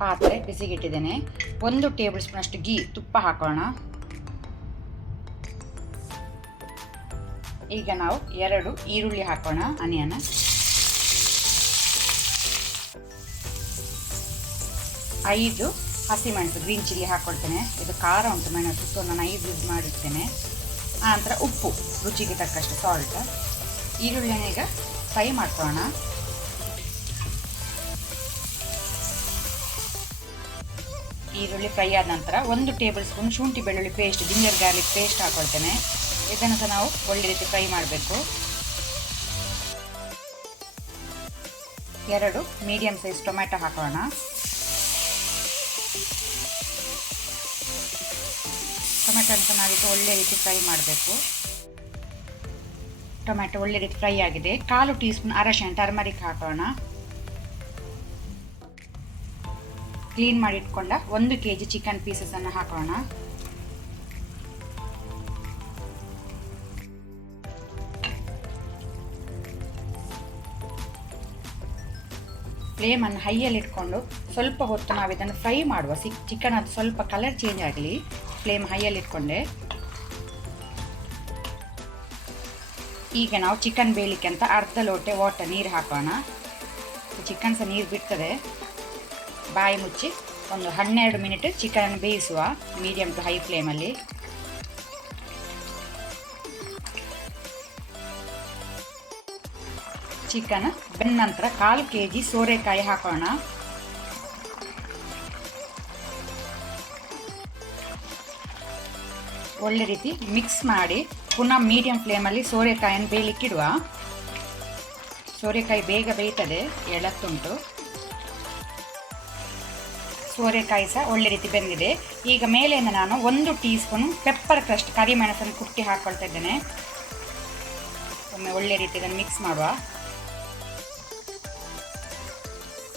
ಪಾತ್ರೆ ಬಿಸಿಗಿಟ್ಟಿದ್ದೇನೆ. 1 table spoon ಅಷ್ಟು ತುಪ್ಪ ಹಾಕೋಣ. ಈಗ ನಾವು 2 ಈರುಳ್ಳಿ ಹಾಕೋಣ, ಆನಿಯನ್. 5 ಹಸಿಮೆಣಸು ಗ್ರೀನ್ ಚಿಲ್ಲಿ ಹಾಕೊಳ್ತೇನೆ. ಇದು ಖಾರ ಉಂಟು ಮೆಣಸು, ಸೊ ನಾನು 5 ಯೂಸ್ ಮಾಡಿರ್ತೇನೆ. ಆನಂತರ ಉಪ್ಪು ರುಚಿಗೆ ತಕ್ಕಷ್ಟು ಸಾಲ್ಟ್. ಈರುಳ್ಳಿನ ಈಗ ಫ್ರೈ ಮಾಡ್ಕೊಳ್ಳೋಣ. ಈರುಳ್ಳಿ ಫ್ರೈ ಆದ ನಂತರ 1 ಟೇಬಲ್ ಸ್ಪೂನ್ ಶುಂಠಿ ಬೆಳ್ಳುಳ್ಳಿ ಪೇಸ್ಟ್, ಜಿಂಜರ್ ಗಾರ್ಲಿಕ್ ಪೇಸ್ಟ್ ಹಾಕೊಳ್ತೇನೆ. ಇದನ್ನು ಸಹ ನಾವು ಒಳ್ಳೆ ರೀತಿ ಫ್ರೈ ಮಾಡಬೇಕು. 2 ಮೀಡಿಯಂ ಸೈಜ್ ಟೊಮೆಟೊ ಹಾಕೋಣ. ಟೊಮೆಟೊ ಅಂತ ನಾವೀಗ ಒಳ್ಳೆ ರೀತಿ ಫ್ರೈ ಮಾಡಬೇಕು. ಟೊಮೆಟೊ ಒಳ್ಳೆ ರೀತಿ ಫ್ರೈ ಆಗಿದೆ. 1/4 ಟೀ ಸ್ಪೂನ್ ಅರಶಿನ ಟರ್ಮರಿಕ್ ಹಾಕೋಣ. ಕ್ಲೀನ್ ಮಾಡಿ ಇಟ್ಕೊಂಡ 1 kg ಚಿಕನ್ ಪೀಸಸ್ ಅನ್ನು ಹಾಕೋಣ. ಫ್ಲೇಮ್ ಅನ್ನು ಹೈಯಲ್ಲಿ ಇಟ್ಕೊಂಡು ಸ್ವಲ್ಪ ಹೊತ್ತು ನಾವು ಇದನ್ನು ಫ್ರೈ ಮಾಡುವ. ಚಿಕನ್ ಅದು ಸ್ವಲ್ಪ ಕಲರ್ ಚೇಂಜ್ ಆಗಲಿ. ಫ್ಲೇಮ್ ಹೈಯಲ್ಲಿ ಇಟ್ಕೊಂಡೆ. ಈಗ ನಾವು ಚಿಕನ್ ಬೇಯಲಿಕ್ಕೆ ಅಂತ ಅರ್ಧ ಲೋಟೆ ನೀರು ಹಾಕೋಣ. ಚಿಕನ್ ಸಹ ನೀರು ಬಿಡ್ತದೆ. ಬಾಯಿ ಮುಚ್ಚಿ ಒಂದು 12 ಮಿನಿಟ್ ಚಿಕನ್ ಬೇಯಿಸುವ, ಮೀಡಿಯಂ ಟು ಹೈ ಫ್ಲೇಮಲ್ಲಿ. ಚಿಕನ್ ಬೆಂದ ನಂತರ 1/4 kg ಸೋರೆಕಾಯಿ ಹಾಕೋಣ. ಒಳ್ಳೆ ರೀತಿ ಮಿಕ್ಸ್ ಮಾಡಿ ಪುನಃ ಮೀಡಿಯಂ ಫ್ಲೇಮಲ್ಲಿ ಸೋರೆಕಾಯಿಯನ್ನು ಬೇಯಲಿಕ್ಕಿಡುವ. ಸೋರೆಕಾಯಿ ಬೇಗ ಬೇಯ್ತದೆ, ಎಳತ್ತುಂಟು. ಸೋರೆಕಾಯಿ ಸಹ ಒಳ್ಳೆ ರೀತಿ ಬೆಂದಿದೆ. ಈಗ ಮೇಲೆಯಿಂದ ನಾನು 1 ಟೀ ಸ್ಪೂನ್ ಪೆಪ್ಪರ್ ಕ್ರಸ್ಟ್ ಕರಿಮೆಣಸನ್ನು ಕುಟ್ಟಿ ಹಾಕ್ಕೊಳ್ತಾ ಇದ್ದೇನೆ. ಒಮ್ಮೆ ಒಳ್ಳೆ ರೀತಿ ಇದನ್ನು ಮಿಕ್ಸ್ ಮಾಡುವ.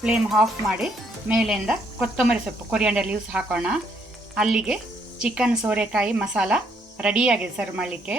ಫ್ಲೇಮ್ ಆಫ್ ಮಾಡಿ ಮೇಲೆಯಿಂದ ಕೊತ್ತಂಬರಿ ಸೊಪ್ಪು ಕೊರಿಯಾಂಡರ್ ಲೀವ್ಸ್ ಹಾಕೋಣ. ಅಲ್ಲಿಗೆ ಚಿಕನ್ ಸೋರೆಕಾಯಿ ಮಸಾಲ ರೆಡಿಯಾಗಿದೆ ಸರ್ವ್ ಮಾಡಲಿಕ್ಕೆ.